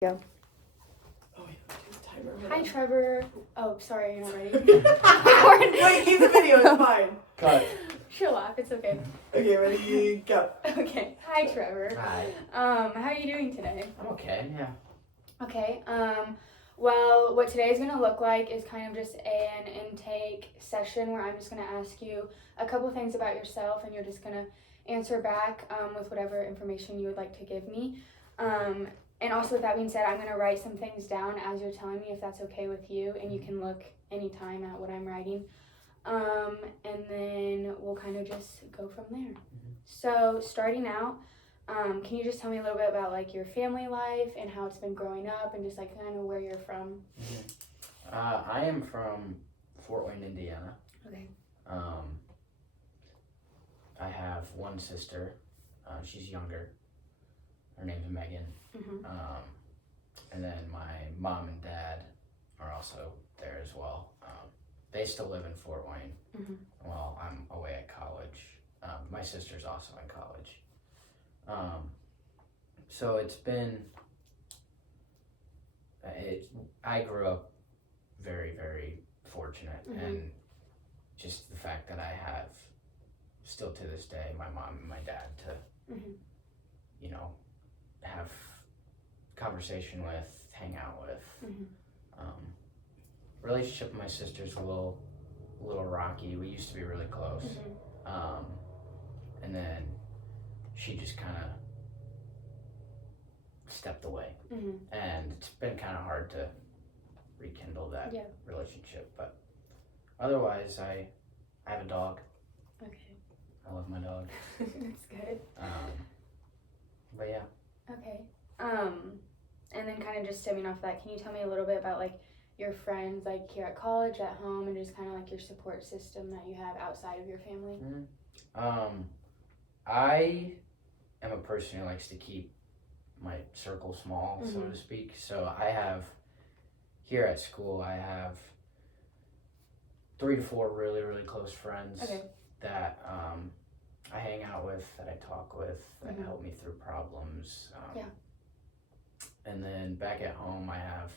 Go. Oh, yeah. Timer. Hi, Trevor. Oh, sorry, you're not ready. Wait, keep the video. It's fine. Cut. She'll laugh. It's okay. Okay, ready, go. Okay. Hi, Trevor. Hi. How are you doing today? I'm okay, yeah. Okay. Well, what today is going to look like is kind of just an intake session where I'm just going to ask you a couple things about yourself, and you're just going to answer back with whatever information you would like to give me. And also, with that being said, I'm going to write some things down as you're telling me, if that's okay with you, and you can look anytime at what I'm writing. And then we'll kind of just go from there. Mm-hmm. So, starting out, can you just tell me a little bit about like your family life and how it's been growing up, and just like kind of where you're from? Mm-hmm. I am from Fort Wayne, Indiana. Okay. I have one sister. She's younger. Her name's Megan. Mm-hmm. And then my mom and dad are also there as well. They still live in Fort Wayne. Mm-hmm. While I'm away at college. My sister's also in college. So it's been. I grew up very, very fortunate, Mm-hmm. and just the fact that I have, still to this day, my mom and my dad to, Mm-hmm. you know, have conversation with, hang out with. Mm-hmm. Relationship with my sister's a little rocky. We used to be really close. Mm-hmm. And then she just kind of stepped away. Mm-hmm. And it's been kind of hard to rekindle that Yeah. relationship. But otherwise, I have a dog. Okay. I love my dog. That's good. But yeah. Okay. And then kind of just stemming off that, can you tell me a little bit about like your friends, like here at college, at home, and just kind of like your support system that you have outside of your family? Mm-hmm. I am a person who likes to keep my circle small, so Mm-hmm. to speak. So I have, here at school, I have 3 to 4 really, really close friends. Okay. That I hang out with, that I talk with, that Mm-hmm. help me through problems. Yeah. And then back at home, I have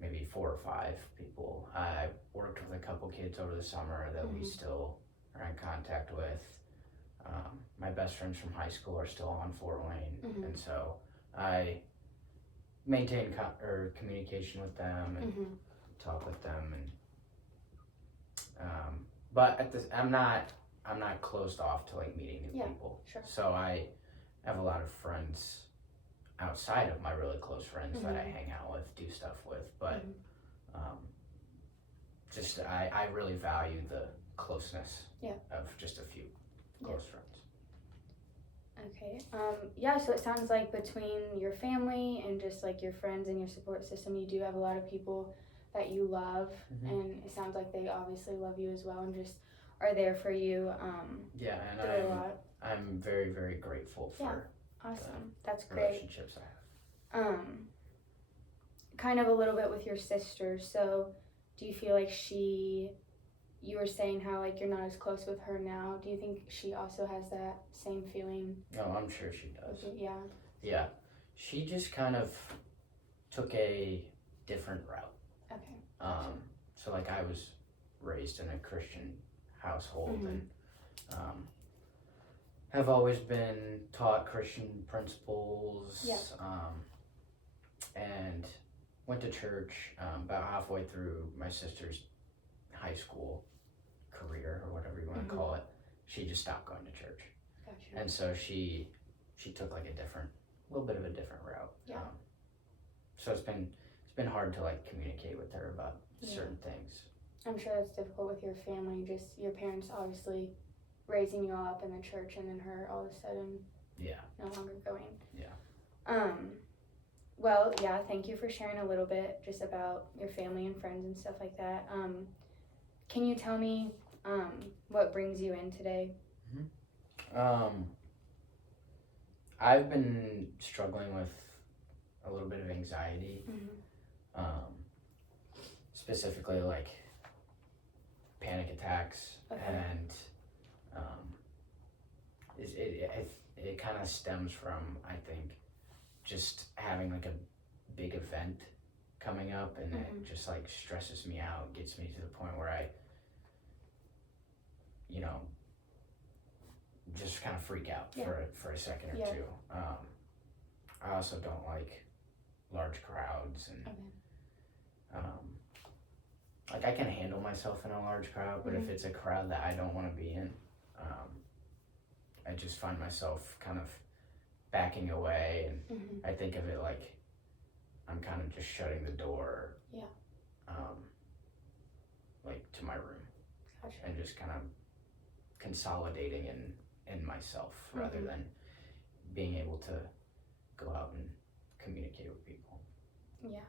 maybe 4 or 5 people. I worked with a couple kids over the summer that we Mm-hmm. still are in contact with. My best friends from high school are still on Fort Wayne, Mm-hmm. and so I maintain communication with them and Mm-hmm. talk with them, and but I'm not closed off to like meeting new Yeah, people. sure. So I have a lot of friends outside of my really close friends that I Mm-hmm. hang out with, do stuff with, but Mm-hmm. just I really value the closeness Yeah. of just a few close friends. Okay. Yeah, so it sounds like between your family and just like your friends and your support system, you do have a lot of people that you love, Mm-hmm. and it sounds like they obviously love you as well and just are there for you Yeah, and through a lot. I'm very, very grateful for Awesome. That's the great. relationships I have. Kind of a little bit with your sister. So do you feel like you were saying how like you're not as close with her now. Do you think she also has that same feeling? No, I'm sure she does. Yeah. Yeah, she just kind of took a different route. Okay. So like I was raised in a Christian household, Mm-hmm. and have always been taught Christian principles. Yeah. And went to church about halfway through my sister's high school career, or whatever you want to Mm-hmm. call it. She just stopped going to church, Gotcha. and so she took like a little bit of a different route. Yeah. So it's been hard to like communicate with her about certain things. I'm sure that's difficult with your family, just your parents obviously raising you all up in the church and then her all of a sudden Yeah. no longer going. Yeah. Well, yeah, thank you for sharing a little bit just about your family and friends and stuff like that. Can you tell me what brings you in today? I've been struggling with a little bit of anxiety, Mm-hmm. specifically like panic attacks, Okay. and it kind of stems from, I think, just having like a big event coming up, and Mhm. it just like stresses me out, gets me to the point where I, you know, just kind of freak out Yeah. for a second or Yeah. two. I also don't like large crowds, and Okay. like I can handle myself in a large crowd, but if Mhm. it's a crowd that I don't want to be in, I just find myself kind of backing away, and Mhm. I think of it like I'm kind of just shutting the door, Yeah. like to my room, Gotcha. and just kind of consolidating in myself rather Mhm. than being able to go out and communicate with people. Yeah.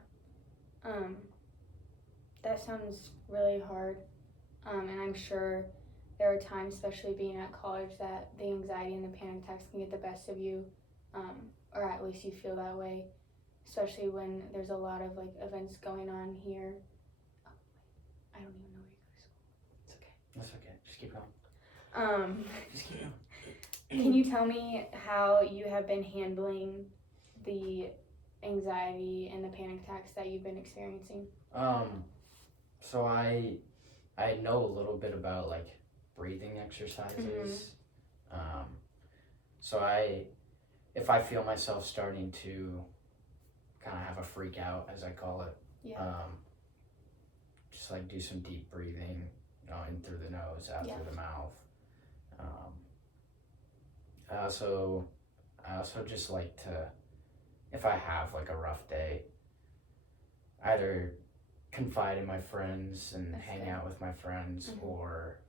That sounds really hard. And I'm sure there are times, especially being at college, that the anxiety and the panic attacks can get the best of you. Or at least you feel that way, especially when there's a lot of like events going on here. I don't even know where you go to school. It's okay. That's okay. Just keep going. Just keep going. Can you tell me how you have been handling the anxiety and the panic attacks that you've been experiencing? So I know a little bit about like breathing exercises. So if I feel myself starting to kind of have a freak out, as I call it, Yeah. just like do some deep breathing, in through the nose, out Yeah. through the mouth. I also just like to, if I have like a rough day, either confide in my friends and That's hang good. out with my friends, Mhm. or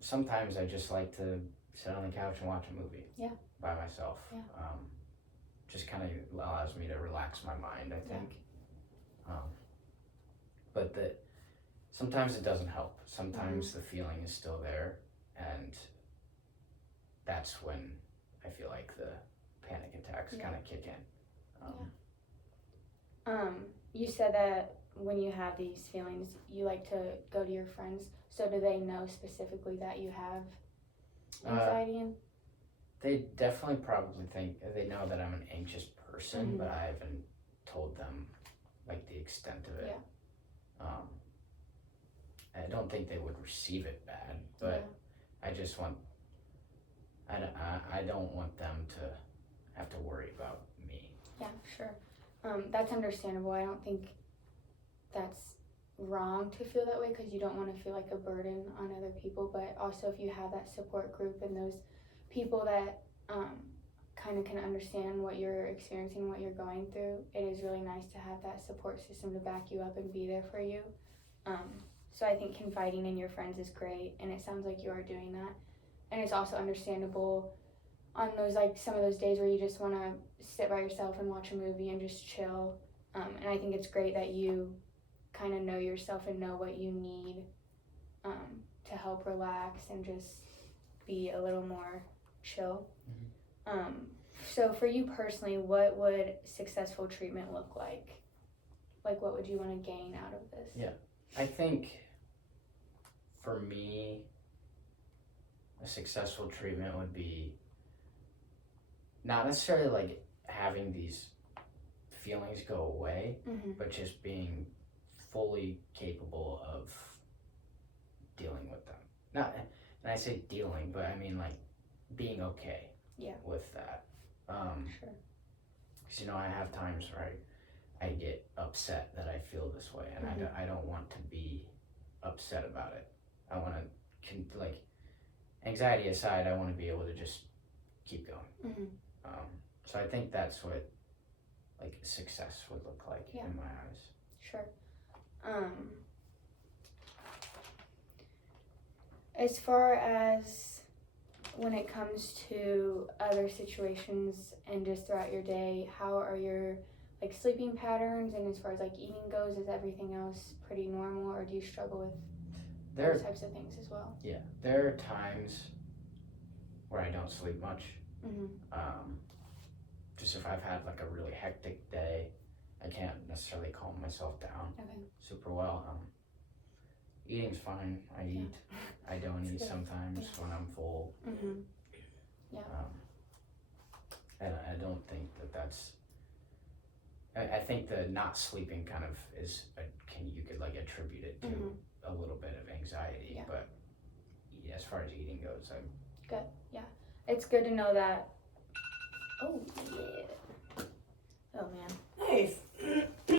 sometimes I just like to sit on the couch and watch a movie. Yeah. By myself. Yeah. Just kind of allows me to relax my mind, I think. But sometimes it doesn't help. Sometimes the feeling is still there, and that's when I feel like the panic attacks kind of kick in. You said that when you have these feelings, you like to go to your friends. So do they know specifically that you have anxiety? They definitely probably think, they know that I'm an anxious person, Mhm. but I haven't told them like the extent of it. Yeah. I don't think they would receive it bad, but I just want, I don't want them to have to worry about me. Yeah, sure. That's understandable. I don't think that's wrong to feel that way, because you don't want to feel like a burden on other people. But also, if you have that support group and those people that kind of can understand what you're experiencing, what you're going through, it is really nice to have that support system to back you up and be there for you. So I think confiding in your friends is great, and it sounds like you are doing that. And it's also understandable on those, like, some of those days where you just want to sit by yourself and watch a movie and just chill. And I think it's great that you kind of know yourself and know what you need to help relax and just be a little more chill. So for you personally, what would successful treatment look like? Like, what would you want to gain out of this? Yeah. I think for me, a successful treatment would be not necessarily like having these feelings go away, but just being fully capable of dealing with them. Not, and I say dealing, but I mean like being okay with that. Sure. Because I have times where I get upset that I feel this way, and I don't want to be upset about it. I want to, like, anxiety aside, I want to be able to just keep going. So I think that's what like success would look like in my eyes. Sure. As far as when it comes to other situations and just throughout your day, how are your like sleeping patterns, and as far as like eating goes, is everything else pretty normal, or do you struggle with those types of things as well? Yeah, there are times where I don't sleep much. Just if I've had like a really hectic day, I can't necessarily calm myself down super well. Eating's fine. I eat. I don't eat sometimes when I'm full. And I don't think that's I think the not sleeping kind of is you could like attribute it to a little bit of anxiety, Yeah. but as far as eating goes, It's good to know that